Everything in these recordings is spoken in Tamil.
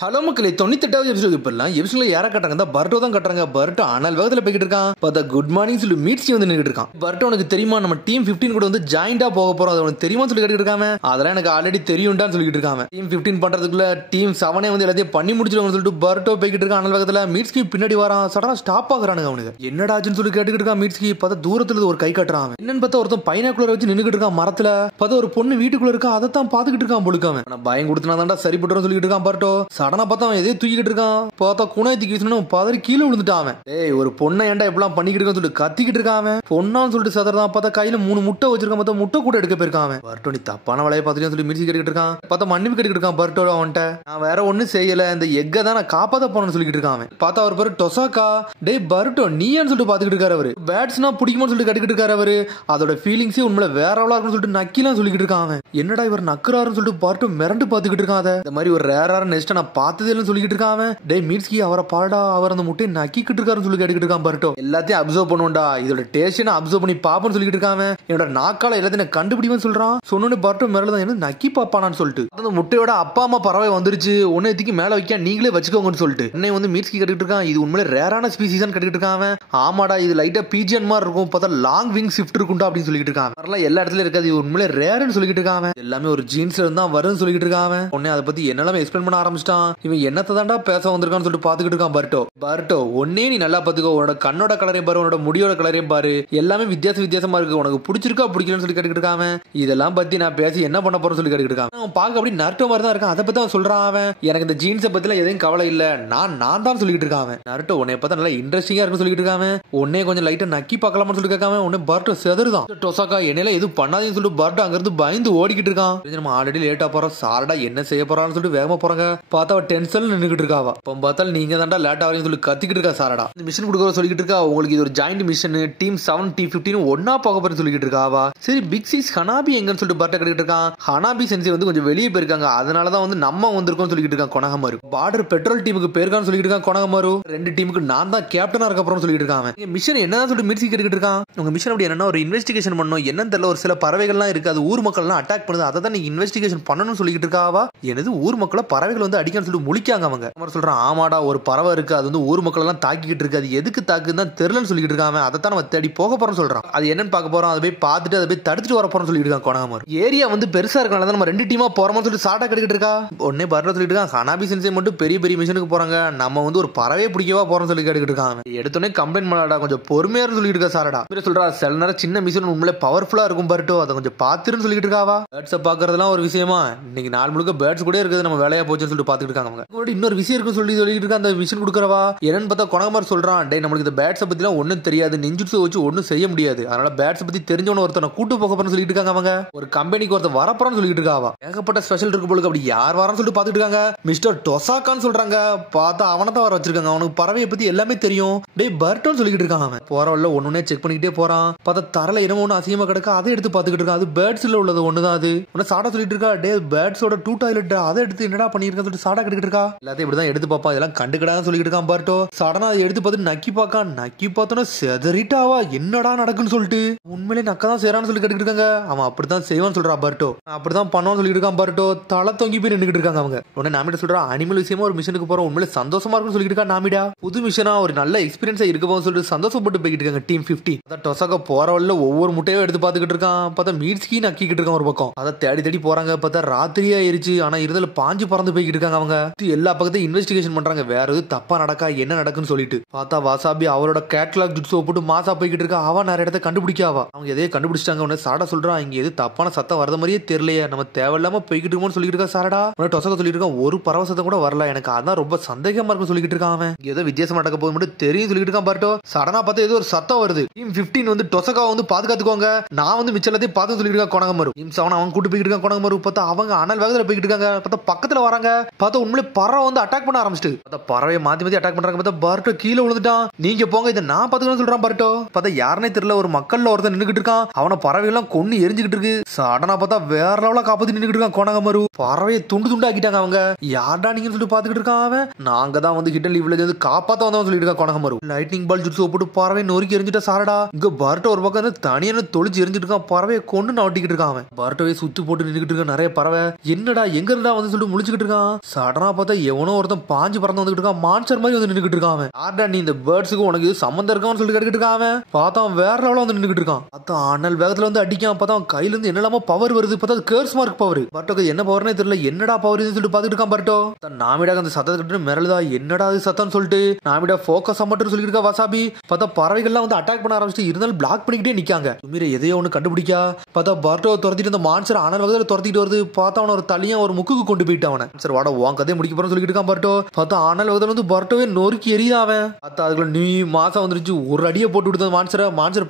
ஹலோ மக்களே 98வது எபிசோட் இப்பெல்லாம் எபிசோட்ல யார கட்டுறாங்க பர்ட்டோ தான் கட்டுறாங்க. பர்ட்டோ அனல் வேகத்துல போய்கிட்டு இருக்கான். பார்த்தா குட் மார்னிங் சொல்லி மீட்ஸி வந்து நின்றுட்டு இருக்கான். பர்ட்டோ உனக்கு தெரியுமா நம்ம டீம் 15 கூட வந்து ஜாயிண்டா போக போறோம், அது உனக்கு தெரியுமா சொல்லி கேட்டுட்டு இருக்காம. அதெல்லாம் எனக்கு ஆல்ரெடி தெரியும்டான்னு சொல்லிட்டு இருக்காங்க. டீம் 15 பண்றதுக்குள்ள டீம் 7 வந்து எல்லாத்தையும் பண்ணி முடிச்சிருவாங்க சொல்லிட்டு பர்ட்டோ போய்கிட்டு இருக்கான் அனல் வேகத்துல. மீட்ஸ்கி பின்னாடி வரான். சடனா ஸ்டாப் ஆகுறானுங்க அவனுக்கு. என்னடாச்சுன்னு சொல்லி கேட்டுக்கிட்டு இருக்கான் மீட்ஸ்கி. பார்த்தா தூரத்துல ஒரு கை கட்டுறான். என்னன்னு பார்த்தா ஒருத்தன் பைனாக்குலர் வச்சு நின்னுகிட்டு இருக்கான் மரத்துல. பார்த்தா ஒரு பொண்ணு வீட்டுக்குள்ள இருக்கா, அதை தான் பாத்துக்கிட்டு இருக்கான் பொழுக்காம. ஆனா பயம் கொடுத்தனாதான்டா சரிப்பட்டு சொல்லிட்டு இருக்கான் பர்ட்டோ. சடனா பார்த்தா அவன் எதே தூக்கிட்டு இருக்கான். பார்த்தா குணை தூக்கி வீசணும் பதறி கீழே விழுந்துட்டான். ஏய் ஒரு பொண்ணை ஏன்டா எப்படிலாம் பண்ணிக்கிட்டு இருக்கான்னு சொல்லிட்டு கத்திக்கிட்டு இருக்கான். பொண்ணான்னு சொல்லிட்டு சதறதான். பார்த்தா கையில 3 முட்டை வச்சிருக்கான். பார்த்தா முட்டை கூட எடுக்க போயிருக்கான். பர்ட்டோ நீ தப்பான வேலையை பார்த்துட்டு சொல்லி மிரிச்சு கேட்டுக்கிட்டு இருக்கான். பார்த்தா மன்னிப்பு கேட்டுக்கிட்டு இருக்கான் பர்ட்டோ அவன்கிட்ட. நான் வேற ஒன்னும் செய்யல, இந்த எக்கை தான் நான் காப்பாத்த போனேன்னு சொல்லிட்டு இருக்கான். பார்த்தா அவர் பேரு டொசாக்கா. டேய் பர்ட்டோ நீயான்னு சொல்லிட்டு பாத்துக்கிட்டு இருக்காரு அவரு. பேட்ஸ்னா பிடிக்குமான்னு சொல்லிட்டு கட்டிக்கிட்டு இருக்காரு அவரு. அதோட ஃபீலிங்ஸே உண்மையில வேற இருக்குன்னு சொல்லிட்டு நக்கிலாம் சொல்லிக்கிட்டு இருக்கான். என்னடா இவர் நக்குறாருன்னு சொல்லிட்டு பர்ட்டோ மிரண்டு பாத்துக்கிட்டு இருக்கான். இந்த மாதிரி ஒரு ரேரான நெஸ்ட் நான் பார்த்ததே இல்லைன்னு சொல்லிக்கிட்டு இருக்கான். டேய் மீட்ஸ்கி அவரை பாடா, அவர் அந்த முட்டையை நக்கிக்கிட்டு இருக்காருன்னு சொல்லி கேட்டுக்கிட்டு இருக்கான் பர்ட்டோ. எல்லாத்தையும் அப்சர்வ் பண்ணுவோம்டா, இதோட டேஸ்ட் அப்சர்வ் பண்ணி பாப்போம்னு சொல்லிக்கிட்டு இருக்கான். என்னோட நாக்கால எல்லாத்தையும் கண்டுபிடிப்பேன்னு சொல்றான். சொன்னோன்னு பர்ட்டோ மேலதான் என்ன நக்கி பாப்பானான்னு சொல்லிட்டு அந்த முட்டையோட அப்பா அம்மா பறவை வந்துருச்சு, ஒன்னு எதுக்கு மேல வைக்க நீங்களே வச்சுக்கோங்கன்னு சொல்லிட்டு என்னை வந்து மீட்ஸ்கி கேட்டுக்கிட்டு இருக்கான். இது உண்மையில ரேரான ஸ்பீசிஸ் கேட்டுக்கிட்டு இருக்கான். ஆமாடா இது லைட்டா பீஜன் மாதிரி இருக்கும், பார்த்தா லாங் விங் ஷிஃப்ட் இருக்கும்டா அப்படின்னு சொல்லிட்டு இருக்கான். அதெல்லாம் எல்லா இடத்துல இருக்காது, இது உண்மையில ரேர்னு சொல்லிட்டு இருக்கான். எல்லாமே ஒரு ஜீன்ஸ்ல இருந்தா வரும்னு சொல்லிட்டு இருக்கான். உடனே அதை பத்தி என்னெல்லாம் எக்ஸ்பிளைன் பண்ண ஆரம்பிச்சிட்டான். இவன் என்னத்தை தாண்டா பேச வந்திருக்கான்னு சொல்லிட்டு பாத்துக்கிட்டு இருக்கான் பர்ட்டோ. பர்ட்டோ ஒன்னே நீ நல்லா பாத்துக்கோ, உன்னோட கண்ணோட கலரையும் பாரு, உன்னோட முடியோட கலரையும் பாரு, எல்லாமே வித்தியாசமா இருக்கு, உனக்கு பிடிச்சிருக்கா பிடிக்கலன்னு சொல்லி கேட்டுக்கிட்டு இருக்கான். இதெல்லாம் பத்தி நான் பேசி என்ன பண்ண போறேன்னு சொல்லி கேட்டுக்கிட்டு இருக்கான். அவன் பார்க்க அப்படி நருட்டோ மாதிரி தான் இருக்கான். அதை பத்தி அவன் சொல்றான். அவன் எனக்கு இந்த ஜீன்ஸை பத்தில எதையும் கவலை இல்ல, நான் தான் சொல்லிட்டு இருக்கான். நருட்டோ உன்னை பார்த்தா நல்லா இன்ட்ரெஸ்டிங்கா இருக்குன்னு சொல்லிட்டு இருக்கான். உன்னே கொஞ்சம் லைட்டா நக்கி பார்க்கலாம்னு சொல்லி கேட்காம உடனே பர்ட்டோ செதறுதான். டொசாக்கா என்னையில எதுவும் பண்ணாதீங்கன்னு சொல்லிட்டு பர்ட்டோ அங்கிருந்து பயந்து ஓடிக்கிட்டு இருக்கான். நம்ம ஆல்ரெடி லேட்டா போறோம், சாரடா என்ன செய்ய போறான்னு சொல்லிட்டு வேகமா போறாங்க. பார்த்தா அவ டென்ஷன்ல நின்னுகிட்டு இருக்காவா. அப்ப பார்த்தாலும் நீங்க தான்டா லேட் ஆகிறீங்கன்னு சொல்லி கத்திக்கிட்டு இருக்கா சாரடா. இந்த மிஷன் கொடுக்குற சொல்லிட்டு இருக்கா. உங்களுக்கு இது ஒரு ஜாயிண்ட் மிஷன், டீம் 7 டீம் 15 ஒன்னா போக போறேன்னு சொல்லிட்டு இருக்காவா. சரி பிக் சீஸ் ஹனாபி எங்கன்னு சொல்லிட்டு பர்ட்டோ கேட்டுக்கிட்டு இருக்கான். ஹனாபி சென்சி வந்து கொஞ்சம் வெளியே போயிருக்காங்க, அதனாலதான் வந்து நம்ம வந்திருக்கோம்னு சொல்லிட்டு இருக்கான் கொனகமாரு. பார்டர் பெட்ரோல் டீமுக்கு போயிருக்கான்னு சொல்லிட்டு இருக்கான் கொனகமாரு. 2 டீமுக்கு நான் தான் கேப்டனா இருக்க போறேன்னு சொல்லிட்டு இருக்கான். மிஷன் என்னதான் சொல்லிட்டு மிர்ச்சி கேட்டுக்கிட்டு இருக்கான். உங்க மிஷன் அப்படி என்னன்னா ஒரு இன்வெஸ்டிகேஷன் பண்ணணும், என்னன்னு தெரியல ஒரு சில பறவைகள்லாம் இருக்கு, அது ஊர் மக்கள் எல்லாம் அட்டாக் பண்ணுது, அதை தான் நீங்க இன்வெஸ்டிகேஷன் பண்ணணும்னு சொல்லிட்டு இருக்காவா. எனது ஊர் மக்களை பறவைகள் வந்து அடிக்கன்னு சொல்லிட்டு முழிக்காங்க அவங்க. சொல்றான் ஆமாடா ஒரு பறவை இருக்கு, அது வந்து ஊர் மக்கள் எல்லாம் தாக்கிட்டு இருக்கு, அது எதுக்கு தாக்குன்னு தான் தெரியலன்னு சொல்லிட்டு இருக்காங்க. அதை தான் நம்ம தேடி போக போறோம்னு சொல்றான். அது என்னன்னு பார்க்க போறோம், அதை போய் பார்த்துட்டு அதை போய் தடுத்துட்டு வர போறோம்னு சொல்லிட்டு இருக்கான் கொனகமாரு. ஏரியா வந்து பெருசா இருக்கனால நம்ம 2 டீமா போறோம்னு சொல்லிட்டு சாட்டா கேட்டுக்கிட்டு இருக்கா. உடனே பர்ட்டோ சொல்லிட்டு இருக்கான் ஹனாபி சென்சை மட்டும் பெரிய பெரிய மிஷனுக்கு போறாங்க, நம்ம வந்து ஒரு பறவையை பிடிக்கவா போறோம்னு சொல்லி கேட்டுக்கிட்டு இருக்காங்க. எடுத்தோடனே கம்ப்ளைண்ட் பண்ணாடா, கொஞ்சம் பொறுமையா சொல்லிட்டு இருக்கா சாரடா. சொல்றா சில நேரம் சின்ன மிஷன் உண்மையிலே பவர்ஃபுல்லா இருக்கும் பர்ட்டோ, அதை கொஞ்சம் பாத்துருன்னு சொல்லிட்டு இருக்காவா. பேர்ட்ஸை பாக்குறதுலாம் ஒரு விஷயமா, இன்னைக்கு நாள் முழுக்க பேர்ட்ஸ் கூட இருக்குது, நம்ம வேலையா போச்சுன்னு சொல்லிட்டு பாத்துட்டு இருக்காங்க. இன்னொரு விஷயம் இருக்குன்னு சொல்லிட்டு இருக்கா அந்த மிஷன் கொடுக்குறவா. என்னன்னு பார்த்தா கொனகமார் சொல்றான், டேய் நம்மளுக்கு இந்த பேட்ஸை பத்திலாம் ஒன்னும் தெரியாது, நிஞ்சுட்ஸை வச்சு ஒன்னும் செய்ய முடியாது, அதனால பேட்ஸை பத்தி தெரிஞ்சவன ஒருத்தனை கூட்டு போக போறேன்னு சொல்லிட்டு இருக்காங்க. அவங்க ஒரு கம்பெனிக்கு ஒருத்தர் வரப்போறான்னு சொல்லிட்டு இருக்காவா. ஏகப்பட்ட ஸ்பெஷல் இருக்கு போல, அப்படி யார் வரான்னு சொல்லிட்டு பாத்துட்டு இருக்காங்க. மிஸ்டர் டொசாக்கான்னு சொல்றாங்க. பார்த்தா அவனை தான் வர வச்சிருக்காங்க, அவனுக்கு பறவையை பத்தி எல்லாமே தெரியும். டேய் பர்ட்டோன்னு சொல்லிட்டு இருக்காங்க. அவன் போறவல்ல ஒன்னொன்னே செக் பண்ணிக்கிட்டே போறான். பார்த்தா தரல என்னமோ ஒன்று அசிங்கமா கிடக்க, அதை எடுத்து பாத்துக்கிட்டு இருக்கான். அது பேர்ட்ஸ்ல உள்ளது ஒண்ணுதான். அது உன்ன சாடா சொல்லிட்டு இருக்கா. டே பேர்ட்ஸோட 2 டாய்லெட் அதை எடுத்து என்னடா பண்ணிருக்கான்னு சொல்லிட்டு சாடா கிட்டு இருக்கா. எல்லாத்தையும் இப்படிதான் எடுத்து பாப்பா, இதெல்லாம் கண்டுக்கிடான்னு சொல்லிட்டு இருக்கான் பர்ட்டோ. சடனா அதை எடுத்து பார்த்து நக்கி பாக்கா. நக்கி பார்த்தோன்னா செதறிட்டாவா, என்னடா நடக்குன்னு சொல்லிட்டு உண்மையிலே நக்கதான் செய்யறான்னு சொல்லி கேட்டுக்கிட்டு இருக்காங்க. அவன் அப்படித்தான் செய்வான்னு சொல்றான் பர்ட்டோ. அப்படிதான் பண்ணுவான்னு சொல்லிட்டு இருக்கான் பர்ட்டோ. தலை தொங்கி போய் நின்றுட்டு இருக்காங்க அவங்க. உடனே நாமிடா சொல்றான் அனிமல் விஷயமா ஒரு மிஷனுக்கு போறோம், உண்மையிலே சந்தோஷமா இருக்குன்னு சொல்லிட்டு இருக்கா நாமிடா. புது மிஷனா ஒரு நல்ல எக்ஸ்பீரியன்ஸா இருக்க போகும்னு சொல்லிட்டு சந்தோஷப்பட்டு போய்கிட்டு இருக்காங்க டீம் 50. அதான் டொசாக்கா போறவல்ல ஒவ்வொரு முட்டையும் எடுத்து பாத்துக்கிட்டு இருக்கான். பார்த்தா மீட்ஸ்கி நக்கிக்கிட்டு இருக்கான் ஒரு பக்கம். அதை தேடி தேடி போறாங்க. பார்த்தா ராத்திரியா ஆயிருச்சு, ஆனா இருந்தாலும் பாஞ்சு பறந்து போய்கிட்டு இருக்காங்க அவங்க. எல்லா பக்கத்தையும் இன்வெஸ்டிகேஷன் பண்றாங்க, வேற எதுவும் தப்பா நடக்கா என்ன நடக்குன்னு சொல்லிட்டு. பார்த்தா வாசாபி அவரோட கேட்லாக் ஜுட்ஸோ போட்டு மாசா போய்கிட்டு இருக்கா. அவ நிறைய இடத்த கண்டுபிடிக்காவா. அவங்க எதையே கண்டுபிடிச்சிட்டாங்க. உடனே சாடா சொல்றான் இங்க எது தப்பான சத்தம் வரத மாதிரியே தெரியலையே, நம்ம தேவையில்லாம போய்கிட்டு இருக்கோம்னு சொல்லிட்டு இருக்கா சாரடா. உடனே டொசாக்கா சொல்லிட்டு இருக்கான் ஒரு பறவை சத்தம் கூட வரல, எனக்கு அதான் ரொம்ப சந்தேகமா இருக்குன்னு சொல்லிட்டு இருக்கான். அவன் ஏதோ வித்தியாசமா நடக்க போது மட்டும் தெரியும் சொல்லிட்டு இருக்கான் பர்ட்டோ. சடனா பார்த்தா ஏதோ ஒரு சத்தம் வருது. டீம் 15 வந்து டொசாக்கா வந்து பாதுகாத்துக்கோங்க, நான் வந்து மிச்சலத்தையும் பார்த்து சொல்லிட்டு இருக்கா கொனகமாரு. டீம் 7 அவன் கூட்டு போய்கிட்டு இருக்கான் கொனகமாரு. பார்த்தா அவங்க அனல் வேகத்துல போய்கிட்டு இருக்காங்க. பார்த்தா பக்கத்துல வராங்க. பார்த்தா உண்மையிலே பறவை வந்து அட்டாக் பண்ண ஆரம்பிச்சிட்டு. பார்த்தா பறவையை மாத்தி மாத்தி அட்டாக் பண்றாங்க. பார்த்தா பர்ட்டோ கீழே விழுந்துட்டான். நீங்க போங்க, இதை நான் பாத்துக்கணும்னு சொல்றான் பர்ட்டோ. பார்த்தா யாருனே தெரியல, ஒரு மக்கள்ல ஒருத்தர் நின்னுகிட்டு இருக்கான். அவனை பறவைகள்லாம் கொன்னு எரிஞ்சுக்கிட்டு இருக்கு. சடனா பார்த்தா வேற லெவலா காப்பாத்தி நின்னுகிட்டு இருக்கான் கொனகமாரு. பறவையை துண்டு துண்டு ஆக்கிட்டாங்க அவங்க. யார்டா நீங்கன்னு சொல்லிட்டு பாத்துக்கிட்டு இருக்கான் அவன். நாங்க தான் வந்து ஹிடன் வில்லேஜ் வந்து காப்பாத்த வந்தவன் சொல்லிட்டு இருக்கான் கொனகமாரு. லைட்னிங் பால் ஜுட்ஸோ போட்டு பறவை நொறுக்கி எரிஞ்சிட்டா சாரடா. இங்க பர்ட்டோ ஒரு பக்கம் வந்து தனியான தொழிச்சு எரிஞ்சிட்டு இருக்கான். பறவையை கொண்டு நவட்டிக்கிட்டு இருக்கான் அவன். பர்ட்டோவை சுத்தி போட்டு நின்னுகிட்டு இருக்கான் நிறைய பறவை. என்னடா எங்க இருந்தா வந்து சொல்லிட்டு முழிச்சுக்கிட்டு இருக்கான். சடனா பார்த்தா எவனோ ஒருத்தன் பாஞ்சு பறந்து வந்துட்டு இருக்கான். மான்ஸ்டர் மாதிரி வந்து நின்னுட்டு இருக்கான். ஆர்டா நீ இந்த பேர்ட்ஸுக்கு உனக்கு சம்மந்தம் இருக்கான்னு சொல்லி கேட்டுட்டு இருக்கான். பார்த்தா வேற லெவலில் வந்து நின்னுட்டு இருக்கான். பார்த்தா அனல் வேகத்துல வந்து அடிக்கான். பார்த்தா கையில இருந்து என்னெல்லாமோ பவர் வருது. பார்த்தா கேர்ஸ் மார்க் பவர். பர்ட்டோக்கு என்ன பவர்னே தெரியல. என்னடா பவர் சொல்லிட்டு பாத்துட்டு இருக்கான் பர்ட்டோ. நாமிடா அந்த சத்தத்தை கட்டு மிரளுதா. என்னடா அது சத்தம்னு சொல்லிட்டு நாமிடா போக்கஸ் மட்டும் சொல்லிட்டு இருக்கா வசாபி. பார்த்தா பறவைகள்லாம் வந்து அட்டாக் பண்ண ஆரம்பிச்சுட்டு இருந்தாலும் பிளாக் பண்ணிக்கிட்டே நிக்காங்க. சுமீர எதையோ ஒண்ணு கண்டுபிடிக்கா. பார்த்தா பர்ட்டோ துரத்திட்டு இந்த மான்ஸ்டர் அனல் வேகத்துல துரத்திட்டு வருது. பார்த்தா அவன ஒரு தலியா ஒரு முக்குக்கு கொண்டு போயிட்டு அவனை. சரி வாட உன் கதையை முடிக்க போறேன்னு சொல்லிட்டு இருக்கான் பர்ட்டோ. பார்த்தா அனல் வேகத்துல வந்து பர்ட்டோவே நொறுக்கி எரியாவன். பார்த்தா அதுக்குள்ள நியூ மாசம் வந்துருச்சு. ஒரு அடியை போட்டு விடுத்த மான்ஸ்டர்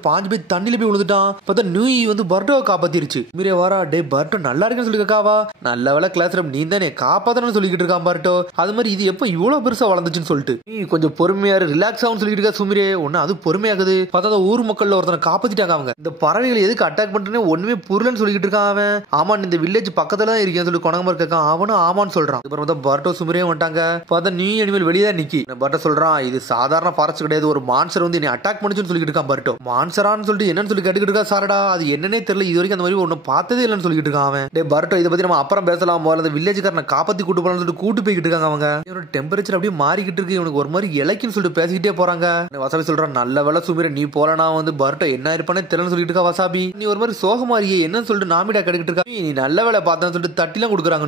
பாஞ்சு போய் தண்ணியில போய் விழுந்துட்டான். பார்த்தா நியூ வந்து பர்ட்டோவை காப்பாத்திருச்சு. மீரே வாரா டே பர்ட்டோ நல்லா இருக்குன்னு சொல்லி காவா. நல்ல வேலை கிளாஸ் நீ தானே காப்பாத்தணும்னு சொல்லிட்டு இருக்கான் பர்ட்டோ. அது மாதிரி இது எப்ப இவ்வளவு பெருசா வளர்ந்துச்சுன்னு சொல்லிட்டு நீ கொஞ்சம் பொறுமையா ரிலாக்ஸ் ஆகும் சொல்லிட்டு இருக்கா சுமிரே. ஒன்னு அது பொறுமையாகுது. பார்த்தா ஊர் மக்கள்ல ஒருத்தனை காப்பாத்திட்டாங்க அவங்க. இந்த பறவைகளை எதுக்கு அட்டாக் பண்றேன்னு ஒண்ணுமே புரியலன்னு சொல்லிட்டு இருக்கான் அவன். ஆமா இந்த வில்லேஜ் பக்கத்துல தான் இருக்கேன்னு சொல்லி கொணங்கமர் கேட்கான். அவனும் ஆமான்னு சொல்றான். அப்புறம் தான் பர்ட்டோ சுமிரே வந்துட்டாங்க. பார்த்தா நியூ அனிமல் வெளியே நிக்கி. பர்ட்டோ சொல்றான் இது சாதாரண ஃபாரஸ்ட் கிடையாது. ஒரு மான்ஸ்டர் வந்து என்னை அட்டாக் பண்ணுச்சுன்னு சொல்லிட்டு இருக்கான் பர்ட்டோ. மான்ஸ்டரான்னு சொல்லிட்டு என்னன்னு சொல்லி கேட்டுக்கிட்டு இருக்கா சாரடா. அது என்னன்னே தெரியல. இது வரைக்கும் அந்த மாதிரி ஒன்னும் பார்த்ததே இல்லைன்னு சொல்லிட்டு இருக்கான் அவன். டே பர்ட்டோ இதை பத்தி நம்ம அப்புறம் பேசலாம். முதல்ல வில்லேஜ்காரனை காப்பாத்தி கூட்டு போகலாம்னு சொல்லிட்டு கூட்டு போய்கிட்டு இருக்காங்க அவங்க. இவனோட டெம்பரேச்சர் அப்படியே மாறிக்கிட்டு இருக்கு. இவனுக்கு ஒரு மாதிரி இலக்கின்னு சொல்லிட்டு பேசிக்கிட்டே போறாங்க. வசாபி சொல்றான் நல்ல வேலை சுமீர நீ போலனா வந்து பர்ட்டோ என்ன இருப்பானே தெரியலன்னு சொல்லிட்டு இருக்கா வசாபி. நீ ஒரு மாதிரி சோகமாரியே என்னன்னு சொல்லிட்டு நாமிடா கேட்டுக்கிட்டு இருக்கா. நீ நல்ல வேலை பார்த்தான்னு சொல்லிட்டு தட்டிலாம் கொடுக்குறாங்க.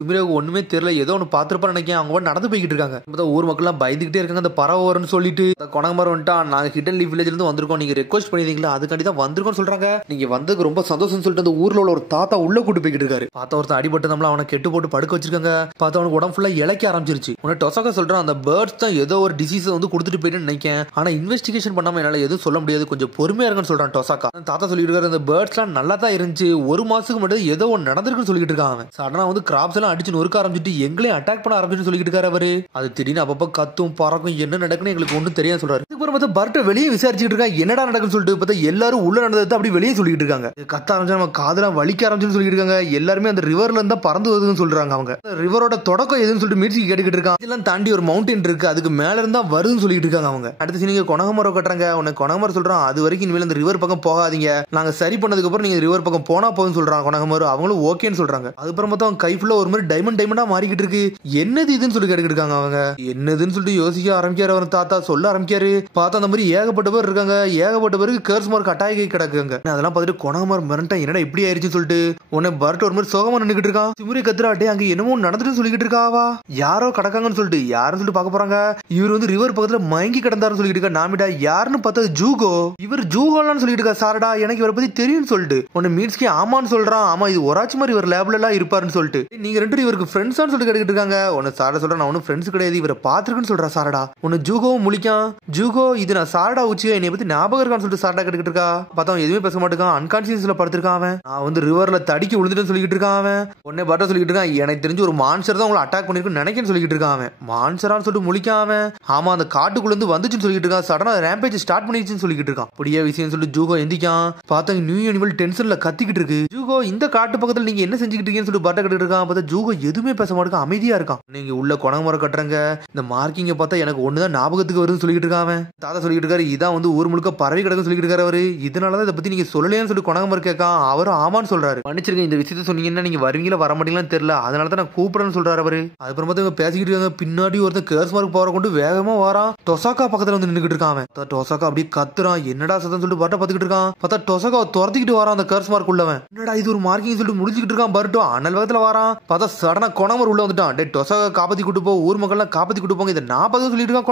சுமீராவுக்கு ஒண்ணுமே தெரியல. ஏதோ ஒன்று பார்த்துருப்பான்னு நினைக்கிறேன். அவங்க நடந்து போய்கிட்டு இருக்காங்க. ஊர் மக்கள் எல்லாம் பயந்துகிட்டே இருக்காங்க. அந்த பறவை வரும்னு சொல்லிட்டு கொணங்கமரம் வந்துட்டா நாங்க ஹிடன் லீஃப் வில்லேஜ்ல இருந்து வந்திருக்கோம். நீங்க ரெக்வஸ்ட் பண்ணிருக்கீங்களா அதுக்காண்டி தான் வந்திருக்கோம் சொல்றாங்க. நீங்க வந்ததுக்கு ரொம்ப சந்தோஷம் சொல்லிட்டு அந்த ஊர்ல உள்ள ஒரு தாத்தா உள்ள கூட்டு போய்கிட்டு இருக்காரு. பார்த்தா ஒருத்தர் அடிபட்டு நம்மள அவனை கெட்டு போட்டு படுக்க வச்சிருக்காங்க. பார்த்தா அவனுக்கு உடம்பு ஃபுல்லா இலக்க ஆரம்பிச்சிருச்சு. உன்னை டொசாக்கா சொல்றான் அந்த பேர்ட்ஸ் தான் ஏதோ ஒரு டிசீஸ் வந்து கொடுத்துட்டு போயிட்டு நினைக்கிறேன். ஆனா இன்வெஸ்டிகேஷன் பண்ணாம என்னால எதுவும் சொல்ல முடியாது. கொஞ்சம் பொறுமையா இருக்குன்னு சொல்றான் டொசாக்கா. தாத்தா சொல்லிட்டு இருக்காரு அந்த பேர்ட்ஸ் எல்லாம் நல்லா தான் இருந்துச்சு. ஒரு மாசத்துக்கு மட்டும் ஏதோ ஒன்று நடந்திருக்குன்னு சொல்லிட்டு இருக்காங்க. சடனா வந்து கிராப்ஸ் எல்லாம் அடிச்சு நொறுக்க ஆரம்பிச்சுட்டு எங்களையும் அட்டாக் பண்ண ஆரம்பிச்சு சொல்லிட்டு இருக்காரு அவரு. அது திடீர்னு அப்பப்ப கத்தும் பறக்கும் என்ன நடக்குன்னு எங்களுக்கு ஒன்றும் தெரியாது சொல்றாரு. இதுக்கப்புறம் பார்த்தா பர்ட்டோ வெளியே விசாரிச்சுட்டு இருக்கா. என்னடா நடக்குன்னு சொல்லிட்டு பார்த்தா எல்லாரும் உள்ள நடந்ததை அப்படி வெளியே சொல்லிட்டு இருக்காங்க. கத்த ஆரம்பிச்சா நம்ம காதெல்லாம் வலிக்க ஆரம்பிச்சுன்னு சொல்லிட்டு இருக்காங்க. எல்லாருமே அந்த ரிவர்ல இருந்தா பறந்து வருதுன்னு சொல்றாங்க அவங்க. ரிவரோட தொடக்கம் எதுன்னு சொல்லிட்டு மீட்சி கேட்டுக்கிட்டு இருக்கான். இதெல்லாம் தாண்டி ஒரு மவுண்டன் இருக்கு அதுக்கு மேல இருந்தா வருதுன்னு சொல்லிட்டு இருக்காங்க அவங்க. அடுத்து நீங்க கொணகமரம் கட்டுறாங்க. உனக்கு கொணகமரம் சொல்றான் அது வரைக்கும் இனிமேல் அந்த ரிவர் பக்கம் போகாதீங்க. நாங்க சரி பண்ணதுக்கு அப்புறம் நீங்க ரிவர் பக்கம் போனா போதும் சொல்றாங்க கொணகமரம். அவங்களும் ஓகேன்னு சொல்றாங்க. அதுக்கப்புறம் பார்த்தா அவங்க கை ஃபுல்லா ஒரு மாதிரி டைமண்டா மாறிக்கிட்டு இருக்கு. என்னது இதுன்னு சொல்லி கேட்டுக்கிட்டு இருக்காங்க அவங்க. என்னதுன்னு சொல்லிட்டு யோசிக்க ஆரம்பிக்காரு அவர் தாத்தா சொல்ல ஆரம்பிக்காரு. பார்த்தா அந்த மாதிரி ஏகப்பட்ட பேர் இருக்காங்க. ஏகப்பட்ட பேருக்கு கேர்ஸ் மார்க் அட்டாகி கிடக்குங்க. அதெல்லாம் பார்த்துட்டு கொணகமரம் மிரண்டா என்னடா இப்படி ஆயிருச்சுன்னு சொல்லிட்டு உடனே பர்ட்டோ ஒரு மாதிரி சோகமா நின்னுக்கிட்டு இருக்கான். சிமுரி கத்துறாட்டே அங்க என்னமோ நடந்துட்டு சொல்லிக்கிட்டு இருக்காவா. யாரோ கிடக்காங்கன்னு சொல்லிட்டு யாருன்னு சொல்லிட்டு பார்க்க போறாங்க. இவர் வந்து ரிவர் பக்கத்துல மயங்கி கிடந்தாருன்னு சொல்லிட்டு இருக்கா. நாமிடா யாருன்னு பார்த்தா ஜூகோ. இவர் ஜூகோலான்னு சொல்லிட்டு இருக்கா. சாரடா எனக்கு இவரை பத்தி தெரியும்னு சொல்லிட்டு உன்னை மீட்ஸ்கி ஆமான்னு சொல்றான். ஆமா இது ஒராச்சு மாதிரி இவர் லேப்ல எல்லாம் இருப்பாருன்னு சொல்லிட்டு நீங்க ரெண்டு இவருக்கு ஃப்ரெண்ட்ஸான்னு சொல்லிட்டு கேட்டுக்கிட்டு இருக்காங்க. உன்னை சாரடா சொல்றேன் நான் ஒன்னும் ஃப்ரெண்ட்ஸ் கிடையாது இவரை பாத்துருக்குன்னு சொல்றா சாரடா. உன்னை ஜூகோவும் முழிக்கான். ஜூகோ இது நான் சாரடா உச்சியோ என்னை பத்தி ஞாபகம் இருக்கான்னு சொல்லிட்டு சாரடா கேட்டுக்கிட்டு இருக்கா. பார்த்தா எதுவுமே பேச மாட்டேங்கான். அன்கான்சியஸ்ல படுத்திருக்கான் அவன். நான் வந்து ரிவர்ல தடிக்கி விழுந்துட்டேன்னு சொல்லிட்டு இருக்கான் அவன். உடனே பர்ட்டோ சொல்லிட்டு இருக்கான் எனக்கு தெரிஞ்சு ஒரு மான்ஸ்டர் தான் உங்களை அட்டாக் பண்ணிருக்குன்னு நினைக்கிறேன்னு சொல்லிட்டு இருக்கான் அவன். மான்ஸ்டரான்னு சொல்லிட்டு முழிக்கான் அவன். ஆமா அந்த காட்டுக்குள்ள இருந்து வந்துச்சுன்னு சொல்லிட்டு இருக்கான். சடனா ரேம்பேஜ் ஸ்டார்ட் பண்ணிடுச்சுன்னு சொல்லிட்டு இருக்கான். அப்படியே விஷயம் சொல்லிட்டு ஜூகோ எந்திக்கான். பார்த்தா நியூ அனிமல் டென்ஷன்ல கத்திக்கிட்டு இருக்கு. ஜூகோ இந்த காட்டு பக்கத்துல நீங்க என்ன செஞ்சுக்கிட்டு இருக்கீங்கன்னு சொல்லிட்டு பர்ட்டோ கேட்டு இருக்கான். பார்த்தா ஜூகோ எதுவுமே பேச மாட்டேங்க அமைதியா இருக்கான். நீங்க உள்ள கொணமரம் கட்டுறங்க இந்த மார்க்கிங்க பார்த்தா எனக்கு ஒண்ணுதான் ஞாபகத்துக்கு வருதுன்னு சொல்லிட்டு இருக்கான். தாத்தா சொல்லிட்டு இருக்காரு இதான் வந்து ஊர் முழுக்க பறவை கிடக்குன்னு சொல்லிட்டு இருக்காரு அவரு. இதனாலதான் இதை பத்தி நீங்க சொல்லலையான்னு சொல்லி கொணமரம் கேட்கான். அவரும் ஆமான்னு சொல்றாரு. மன்னிச்சிருங்க இந்த விஷயத்த சொன்னீங்கன்னா நீங்க வருவீங்களா வர மாட்டீங்களான்னு தெரியல அதனாலதான் நான் கூப்பிடுறேன்னு சொல்றாரு அவரு. அதுக்கப்புறம் பார்த்தா பேசிக்கிட்டு இருக்காங்க. பின்னாடி ஒருத்தர் கேர்ஸ் மார்க் பவரை கொண்டு வேகமா வாரான். டொசாக்கா பக்கத்துல வந்து நின்னுக்கிட்டு இருக்கான். டொசாக்கா அப்படியே கத்துறான். என்னடா சத்தம் சொல்லிட்டு பர்ட்டோ பாத்துக்கிட்டு இருக்கான். பார்த்தா டொசாக்கா துரத்திக்கிட்டு வரான் அந்த கேர்ஸ் மார்க் உள்ளவன். என்னடா இது ஒரு மார்க்கிங் சொல்லிட்டு முடிச்சுக்கிட்டு இருக்கான். பர்ட்டோ அனல் வேகத்துல வரான். பார்த்தா சடனா கொணமர் உள்ள வந்துட்டான். டே டொசாக்கா காப்பாத்தி கூட்டு போ ஊர் மக்கள் எல்லாம் காப்பாத்தி கூட்டு போங்க இதை நான் பார்த்து சொல்லிட்டு இருக்கான்.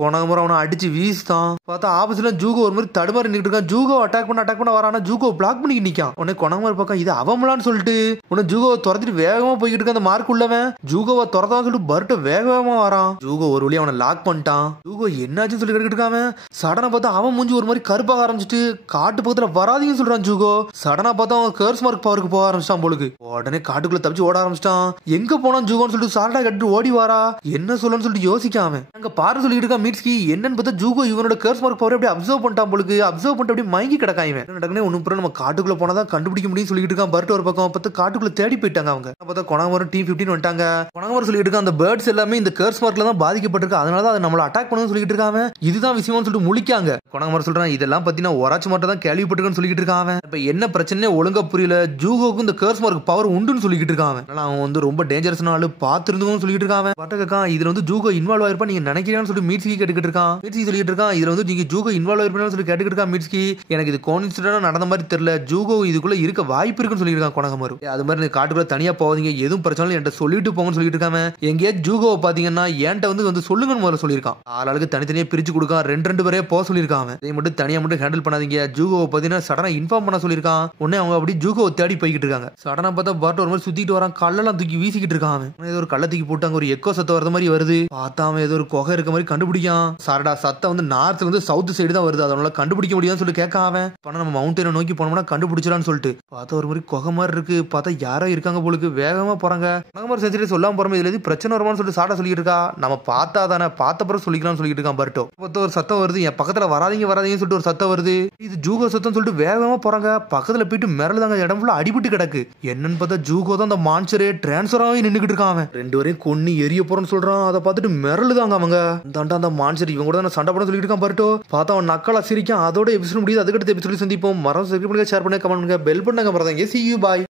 கொணமரம் அவனை அடிச்சு வீசுதான். பார்த்தா ஆபீஸ்ல ஜூகோ ஒரு மாதிரி தடுமாறி நின்னுட்டு இருக்கான். ஜூகோ அட்டாக் பண்ண வரானா ஜூகோ பிளாக் பண்ணி நிக்கான். உடனே கொணமர் பக்கம் இது அவமலான்னு சொல்லிட்டு உடனே ஜூகோவை துரத்திட்டு வேகமா போய்கிட்டு இருக்க அந்த மார்க் உள்ளவன். ஜூகோவை துரத்தான் சொல்லிட்டு பர்ட்டோ வேகமா வரான். ஜூகோ ஒரு வழி அவனை லாக் பண்ணிட்டான். ஜூகோ என்னாச்சுன்னு சொல்லி கேட்டுக்கிட்டு இருக்கான். சடனா பார்த்தா அவன் மூஞ்சி ஒரு மாதிரி கருப்பாக ஆரம்பிச்சுட்டு காட்டு பக்கத்துல வராதீங்கன்னு சொல்றான் ஜூகோ. சடனா பார்த்தா அவன் கேர்ஸ் மார்க் பவருக்கு போக ஆரம்பிச்சிட்டான் போலுக்கு. உடனே காட்டுக்குள்ள தப்பிச்சு ஓட ஆரம்பிச்சிட்டான். எங்க போனான் ஜூகோன்னு சொல்லிட்டு சாரடா கட்டிட்டு ஓடி வாரா. என்ன சொல்லணும்னு சொல்லிட்டு யோசிக்காம அங்க பாரு சொல்லிட்டு இருக்கா மீட்ஸ்கி. என்னன்னு பார்த்தா ஜூகோ இவனோட கேர்ஸ் மார்க் பவர் அப்படியே அப்சர்வ் பண்ணிட்டான் போலுக்கு. அப்சர்வ் பண்ணிட்டு அப்படியே மயங்கி கிடக்கான். இவன் நடக்குனே ஒண்ணு நம்ம காட்டுக்குள்ள போனாதான் கண்டுபிடிக்க முடியும் சொல்லிட்டு இருக்கான். பர்ட்டோ ஒரு பக்கம் பார்த்து காட்டுக்குள்ள தேடி போயிட்டாங்க அவங்க. பார்த்தா கொணமரம் T-15 வந்துட்டாங்க. கொணமரம் சொல்லிட்டு இருக்கான் அந்த பேர்ட்ஸ் எல்லாமே இந்த கேர்ஸ் மார்க்ல தான் பாதிக்கப்பட்டிருக்கு. அதனாலதான் அதை நம்மள அட்டாக் பண்ணணும்னு சொல்லிட்டு இருக்காங்க. இதுதான் விஷயம்னு சொல்லிட்டு முழிக்காங்க. கொணமரம் சொல்றான் இதெல்லாம் பத்தி நான் ஒராச்சு மட்டும் தான் கேள்விப்பட்டிருக்கேன்னு சொல்லிட்டு இருக்கான். இப்ப என்ன பிரச்சனை ஒழுங்கா புரியல. ஜூகோக்கு இந்த கேர்ஸ் மார்க் பவர் உண்டுன்னு சொல்லிட்டு இருக்கான். அவன் வந்து ரொம்ப டேஞ்சரஸ் நாள் பாத்துருந்தோம்னு சொல்லிட்டு இருக்கான். பட்டக்கா இதுல வந்து ஜூகோ இன்வால்வ் ஆயிருப்பா நீங்க நினைக்கிறீங்கன்னு சொல்லிட்டு மீட்ஸ்கி கேட்டுக்கிட்டு இருக்கான். மீட்ஸ்கி சொல்லிட்டு இருக்கான் இதுல வந்து நீங்க ஜூகோ இன்வால்வ் ஆயிருப்பான்னு சொல்லி கேட்டுக்கிட்டு இருக்கான். மீட்ஸ்கி எனக்கு இது கோஇன்சிடென்ட்டா நடந்த மாதிரி தெரியல, ஜூகோ இதுக்குள்ள இருக்க வாய்ப்பு இருக்குன்னு சொல்லியிருக்கான் கொனகமாரு. அது மாதிரி நீங்க காட்டுக்குள்ள தனியா போவாதீங்க, எதுவும் பிரச்சனை என்கிட்ட சொல்லிட்டு போங்கன்னு சொல்லிட்டு இருக்காம. எங்கேயா ஜூகோவை பாத்தீங்கன்னா என்கிட்ட வந்து சொல்லுங்கன்னு முதல்ல சொல்லியிருக்கான். ஆளுக்கு தனித்தனியா பிரிச்சு கொடுக்கான், ரெண்டு பேரே போக சொல்லியிருக்கான். இதை மட்டும் தனியா மட்டும் ஹேண்டில் பண்ணாதீங்க, ஜூகோவை பாத்தீங்கன்னா சடனா இன்ஃபார்ம் பண்ண சொல்லியிருக்கான். உடனே அவங்க அப்படி ஜூகோவை தேடி போய்கிட்டு இருக்காங்க. சடனா பார்த்தா பர்ட் ஒரு மாதிரி சுத்திட்டு வரான், கல்லெல்லாம் தூக்கி வீசிக்கிட்டு இருக்கான். ஏதோ ஒரு கல்ல தூக்கி போட்டு அங்க ஒரு எக்கோ சத்தம் வர மாதிரி வருது. பார்த்தா அவன் ஏதோ ஒரு குகை இருக்க மாதிரி கண்டுபிடிக்கான். சாரடா சத்தம் வந்து நார்த்ல இருந்து சவுத் சைடு தான் வருது, அதனால கண்டுபிடிக்க முடியாதுன்னு சொல்லி கேட்கான். அவன் நம்ம மவுண்டனை நோக்கி போனோம்னா கண்டுபிடிச்சிடான்னு சொல்லிட்டு பார்த்தா ஒரு மாதிரி குகை மாதிரி இருக்கு. பார்த்தா யாரோ இருக்காங்க போலுக்கு, வேகமா போறாங்க. கொனகமாரு செஞ்சுட்டு சொல்லாம போறோம், இதுல எது பிரச்சனை வருமானு சொல்லிட்டு சாடா சொல்லிட்டு இருக்கா. நம்ம பார்த்தா தானே, பார்த்த பிறகு சொல்லிக்கலாம்னு சொல்லிட்டு இருக்கான் பர்ட்டோ. பார்த்தா ஒரு சத்தம் வருது, என் பக்கத்துல வராதீங்கன்னு சொல்லிட்டு ஒரு சத்தம் வருது. இது ஜூகோ சத்தம் சொல்லிட்டு வேகமா போறாங்க. பக்கத்துல போயிட்டு மிரளுதாங்க, இடம் ஃபுல்லா அடிபட்டு கிடக்கு. என்னன்னு பார்த்தா ஜூகோ தான் அந்த மான்ஸ்டரே டிரான்ஸ்ஃபர் ஆகி நின்னுக்கிட்டு இருக்கான். அவன் ரெண்டு பேரையும் கொன்னு எரிய போறேன்னு சொல்றான். அதை பார்த்துட்டு மிரளுதாங்க அவங்க. அந்த மான்ஸ்டர் இவங்க கூட சண்டை போட சொல்லிட்டு இருக்கான் பர்ட்டோ. பார்த்தா அவன் நக்கலா சிரிக்கான். அதோட எபிசோட் முடியுது. அதுக்கடுத்து எபிசோட் சந்திப்போம். மரம் ஷேர் பண்ணுங்க, கமெண்ட் பண்ணுங்க, பெல் பண்ணுங்க. see you, bye.